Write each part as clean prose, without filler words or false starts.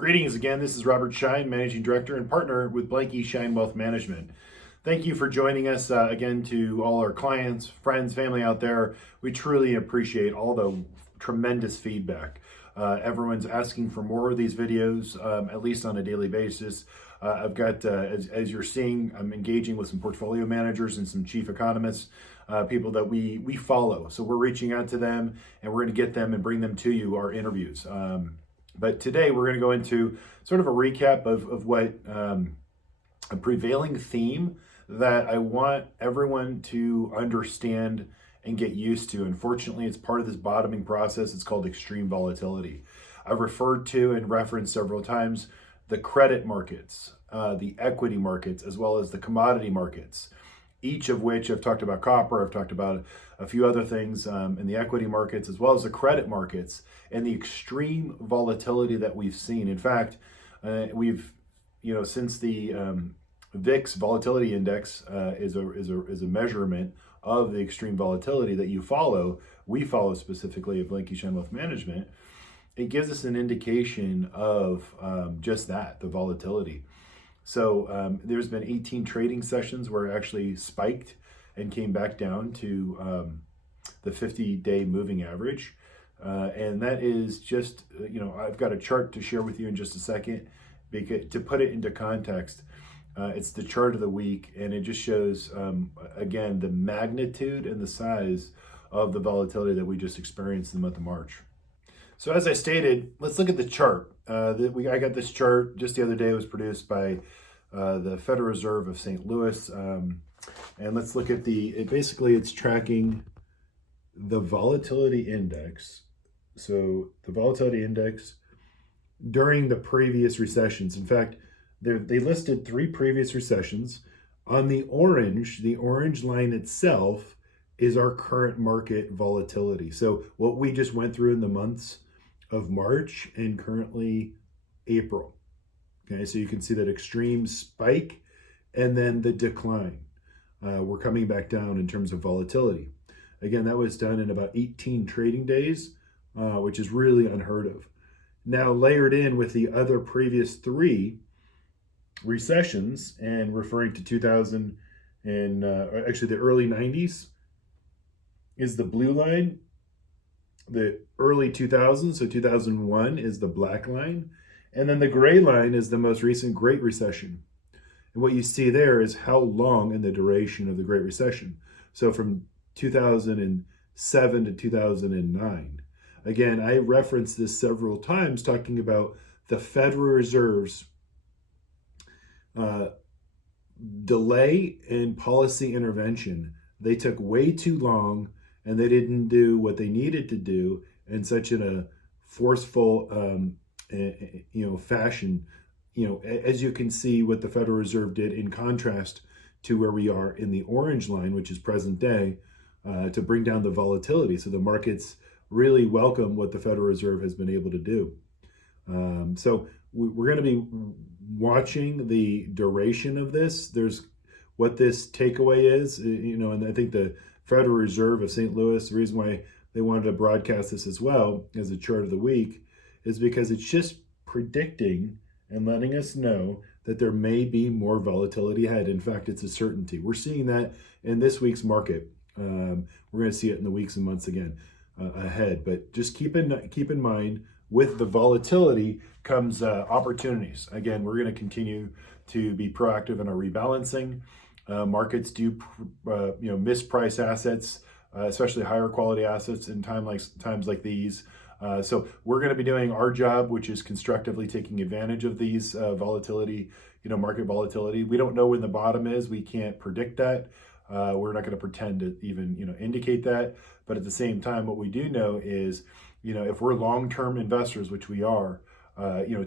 Greetings again. This is Robert Schein, Managing Director and Partner with Blanke Schein Wealth Management. Thank you for joining us again to all our clients, friends, family out there. We truly appreciate all the tremendous feedback. Everyone's asking for more of these videos, at least on a daily basis. I've got, as you're seeing, I'm engaging with some portfolio managers and some chief economists, people that we follow. So we're reaching out to them and we're going to get them and bring them to you, our interviews. But today we're going to go into sort of a recap of what a prevailing theme that I want everyone to understand and get used to. Unfortunately, it's part of this bottoming process. It's called extreme volatility. I've referred to and referenced several times the credit markets, the equity markets, as well as the commodity markets, each of which I've talked about copper, I've talked about a few other things in the equity markets, as well as the credit markets and the extreme volatility that we've seen. In fact, we've, since the VIX volatility index is a measurement of the extreme volatility that we follow specifically at Blanke Schein Wealth Management. It gives us an indication of just that, the volatility. So there's been 18 trading sessions where it actually spiked and came back down to the 50-day moving average. And that is just, I've got a chart to share with you in just a second. Because, to put it into context, it's the chart of the week, and it just shows, again, the magnitude and the size of the volatility that we just experienced in the month of March. So as I stated, let's look at the chart. I got this chart just the other day. It was produced by the Federal Reserve of St. Louis. And let's look at basically it's tracking the volatility index. So the volatility index during the previous recessions. In fact, they listed 3 previous recessions. On the orange line itself is our current market volatility. So what we just went through in the months of March and currently April. Okay, so you can see that extreme spike and then the decline. We're coming back down in terms of volatility. Again, that was done in about 18 trading days, which is really unheard of. Now layered in with the other previous 3 recessions, and referring to 2000 and actually the early 90s is the blue line. The early 2000s, so 2001 is the black line. And then the gray line is the most recent Great Recession. And what you see there is how long and the duration of the Great Recession. So from 2007 to 2009. Again, I referenced this several times talking about the Federal Reserve's delay in policy intervention. They took way too long and they didn't do what they needed to do in such a forceful, fashion. As you can see what the Federal Reserve did in contrast to where we are in the orange line, which is present day, to bring down the volatility. So the markets really welcome what the Federal Reserve has been able to do. So we're going to be watching the duration of this. There's what this takeaway is, and I think the Federal Reserve of St. Louis, the reason why they wanted to broadcast this as well as a chart of the week is because it's just predicting and letting us know that there may be more volatility ahead. In fact, it's a certainty. We're seeing that in this week's market. We're going to see it in the weeks and months again ahead. But just keep in mind, with the volatility comes opportunities. Again, we're going to continue to be proactive in our rebalancing. Markets do, misprice assets, especially higher quality assets in times like these. So we're going to be doing our job, which is constructively taking advantage of these volatility, market volatility. We don't know when the bottom is. We can't predict that. We're not going to pretend to even, indicate that. But at the same time, what we do know is, if we're long-term investors, which we are,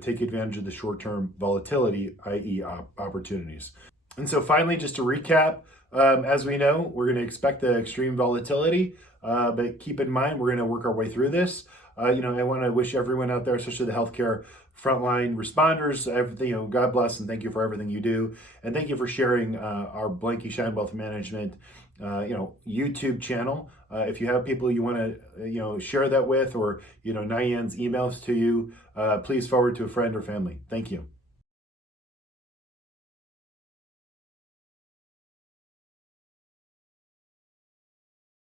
take advantage of the short-term volatility, i.e. opportunities. And so finally, just to recap, as we know, we're going to expect the extreme volatility, but keep in mind, we're going to work our way through this. I want to wish everyone out there, especially the healthcare frontline responders, everything, God bless and thank you for everything you do. And thank you for sharing our Blanke Schein Wealth Management YouTube channel. If you have people you want to, share that with, or, Nyan's emails to you, please forward to a friend or family. Thank you.